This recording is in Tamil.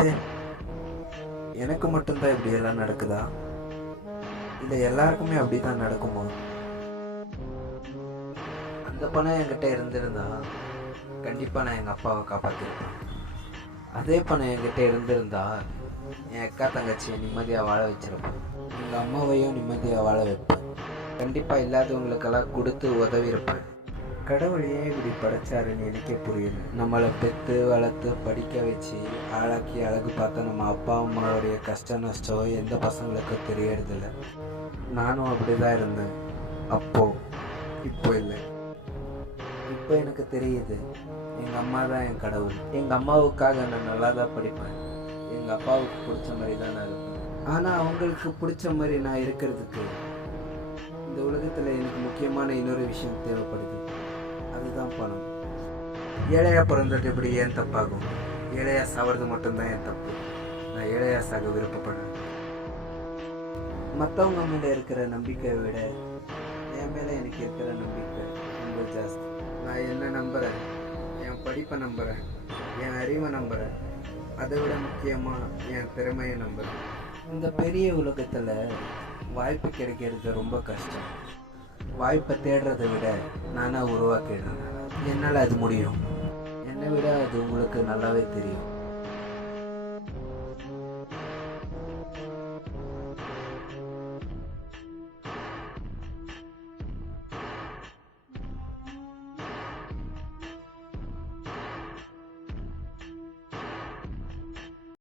சரி, எனக்கு மட்டும்தான் இப்படி எல்லாம் நடக்குதா, இல்லை எல்லாருக்குமே அப்படி தான் நடக்குமா? அந்த பணம் என்கிட்ட இருந்திருந்தா கண்டிப்பாக நான் எங்கள் அப்பாவை காப்பாற்றிருப்பேன். அதே பணம் என்கிட்ட இருந்திருந்தா என் அக்கா தங்கச்சியை நிம்மதியாக வாழ வச்சிருப்பேன். எங்கள் அம்மாவையும் நிம்மதியாக வாழ வைப்பேன். கண்டிப்பாக இல்லாதவங்களுக்கெல்லாம் கொடுத்து உதவி இருப்பேன். கடவுள் ஏன் இப்படி படைச்சாருன்னு எனக்கே புரியல. நம்மளை பெற்று வளர்த்து படிக்க வச்சு ஆளாக்கி அழகு பார்த்தா நம்ம அப்பா அம்மாவுடைய கஷ்ட நஷ்டம் எந்த பசங்களுக்கும் தெரியறதில்ல. நானும் அப்படி தான் இருந்தேன் இப்போ இல்லை. இப்போ எனக்கு தெரியுது, எங்கள் அம்மா தான் என் கடவுள். எங்கள் அம்மாவுக்காக நான் நல்லா தான் படிப்பேன். எங்கள் அப்பாவுக்கு பிடிச்ச மாதிரி தான் நான் இருப்பேன். ஆனால் அவங்களுக்கு பிடிச்ச மாதிரி நான் இருக்கிறதுக்கு இந்த உலகத்தில் எனக்கு முக்கியமான இன்னொரு விஷயம் தேவைப்படுது. அதுதான் பணம். ஏழையாக பிறந்தது இப்படி ஏன் தப்பாகும்? ஏழையாக சாவது மட்டும்தான் என் தப்பு. நான் ஏழையாக சாக விருப்பப்படுறேன். மற்றவங்க மேலே இருக்கிற நம்பிக்கையை விட என் மேலே எனக்கு இருக்கிற நம்பிக்கை ரொம்ப ஜாஸ்தி. நான் என்ன நம்புகிறேன், என் படிப்பை நம்புகிறேன், என் அறிவை நம்புகிறேன், அதை விட முக்கியமாக என் திறமையை நம்புகிறேன். இந்த பெரிய உலகத்தில் வாய்ப்பு கிடைக்கிறது ரொம்ப கஷ்டம். வாய்ப்பை தேடுறதை விட நானாக உருவாக்கிடுறேன். என்னால் அது முடியும். என்னை விட அது உங்களுக்கு நல்லாவே தெரியும்.